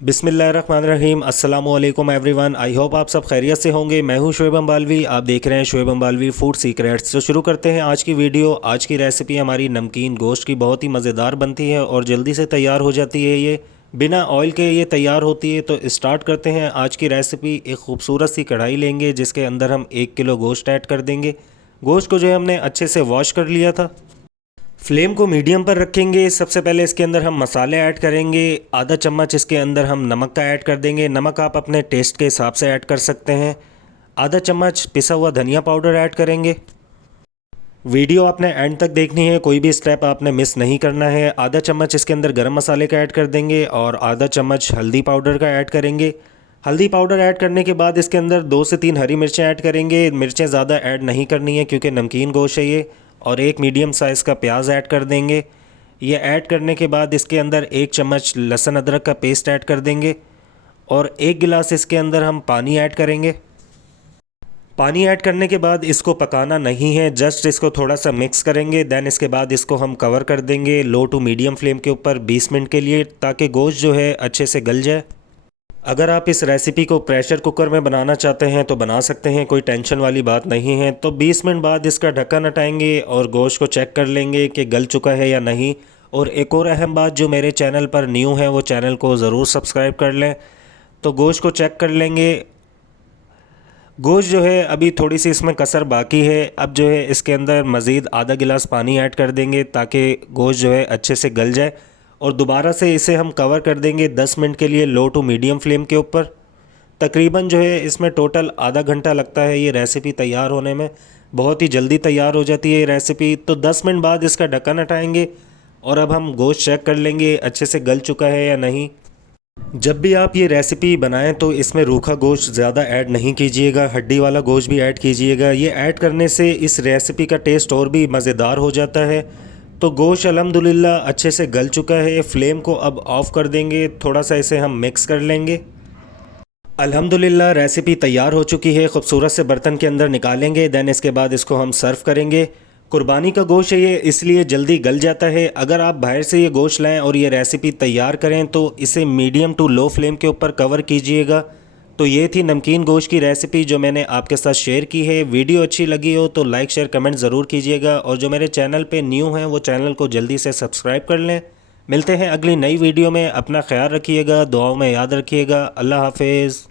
बिस्मिल्लाहिर्रहमानिर्रहीम अस्सलामुअलैकुम everyone. I hope आप सब खैरियत से होंगे। मैं हूं शुएब अम्बालवी, आप देख रहे हैं शुएब अम्बालवी फूड सीक्रेट्स। तो शुरू करते हैं आज की वीडियो। आज की रेसिपी हमारी नमकीन गोश्त की बहुत ही मज़ेदार बनती है और जल्दी से तैयार हो जाती है। ये बिना ऑयल के ये तैयार होती है। तो स्टार्ट करते हैं आज की रेसिपी। एक खूबसूरत सी कढ़ाई लेंगे जिसके अंदर हम 1 किलो गोश्त ऐड कर देंगे। गोश्त को जो है हमने अच्छे से वॉश कर लिया था। फ्लेम को मीडियम पर रखेंगे। सबसे पहले इसके अंदर हम मसाले ऐड करेंगे। आधा चम्मच इसके अंदर हम नमक का ऐड कर देंगे। नमक आप अपने टेस्ट के हिसाब से ऐड कर सकते हैं। आधा चम्मच पिसा हुआ धनिया पाउडर ऐड करेंगे। वीडियो आपने एंड तक देखनी है, कोई भी स्टेप आपने मिस नहीं करना है। आधा चम्मच इसके अंदर गरम मसाले का ऐड कर देंगे और आधा चम्मच हल्दी पाउडर का ऐड करेंगे। हल्दी पाउडर ऐड करने के बाद इसके अंदर 2 से 3 हरी मिर्चें ऐड करेंगे। मिर्चें ज़्यादा ऐड नहीं करनी है क्योंकि नमकीन गोश्त है ये। और एक मीडियम साइज़ का प्याज ऐड कर देंगे। ये ऐड करने के बाद इसके अंदर 1 चम्मच लहसुन अदरक का पेस्ट ऐड कर देंगे और 1 गिलास इसके अंदर हम पानी ऐड करेंगे। पानी ऐड करने के बाद इसको पकाना नहीं है, जस्ट इसको थोड़ा सा मिक्स करेंगे। देन इसके बाद इसको हम कवर कर देंगे लो टू मीडियम फ्लेम के ऊपर 20 मिनट के लिए, ताकि गोश्त जो है अच्छे से गल जाए। अगर आप इस रेसिपी को प्रेशर कुकर में बनाना चाहते हैं तो बना सकते हैं, कोई टेंशन वाली बात नहीं है। तो 20 मिनट बाद इसका ढक्कन हटाएंगे और गोश्त को चेक कर लेंगे कि गल चुका है या नहीं। और एक और अहम बात, जो मेरे चैनल पर न्यू है वो चैनल को ज़रूर सब्सक्राइब कर लें। तो गोश्त को चेक कर लेंगे। गोश्त जो है अभी थोड़ी सी इसमें कसर बाकी है। अब जो है इसके अंदर मज़ीद आधा गिलास पानी ऐड कर देंगे ताकि गोश्त जो है अच्छे से गल जाए। और दोबारा से इसे हम कवर कर देंगे 10 मिनट के लिए लो टू मीडियम फ्लेम के ऊपर। तकरीबन जो है इसमें टोटल आधा घंटा लगता है ये रेसिपी तैयार होने में। बहुत ही जल्दी तैयार हो जाती है ये रेसिपी। तो 10 मिनट बाद इसका ढक्कन हटाएंगे और अब हम गोश्त चेक कर लेंगे अच्छे से गल चुका है या नहीं। जब भी आप ये रेसिपी बनाएं तो इसमें रूखा गोश्त ज़्यादा ऐड नहीं कीजिएगा, हड्डी वाला गोश्त भी ऐड कीजिएगा। ये ऐड करने से इस रेसिपी का टेस्ट और भी मज़ेदार हो जाता है। तो गोश्त अल्हम्दुलिल्लाह अच्छे से गल चुका है। फ्लेम को अब ऑफ़ कर देंगे, थोड़ा सा इसे हम मिक्स कर लेंगे। अल्हम्दुलिल्लाह रेसिपी तैयार हो चुकी है। खूबसूरत से बर्तन के अंदर निकालेंगे। दैन इसके बाद इसको हम सर्व करेंगे। कुर्बानी का गोश्त है ये, इसलिए जल्दी गल जाता है। अगर आप बाहर से ये गोश्त लाएं और ये रेसिपी तैयार करें तो इसे मीडियम टू लो फ्लेम के ऊपर कवर कीजिएगा। तो ये थी नमकीन गोश्त की रेसिपी जो मैंने आपके साथ शेयर की है। वीडियो अच्छी लगी हो तो लाइक शेयर कमेंट ज़रूर कीजिएगा और जो मेरे चैनल पे न्यू हैं वो चैनल को जल्दी से सब्सक्राइब कर लें। मिलते हैं अगली नई वीडियो में। अपना ख्याल रखिएगा, दुआओं में याद रखिएगा। अल्लाह हाफिज़।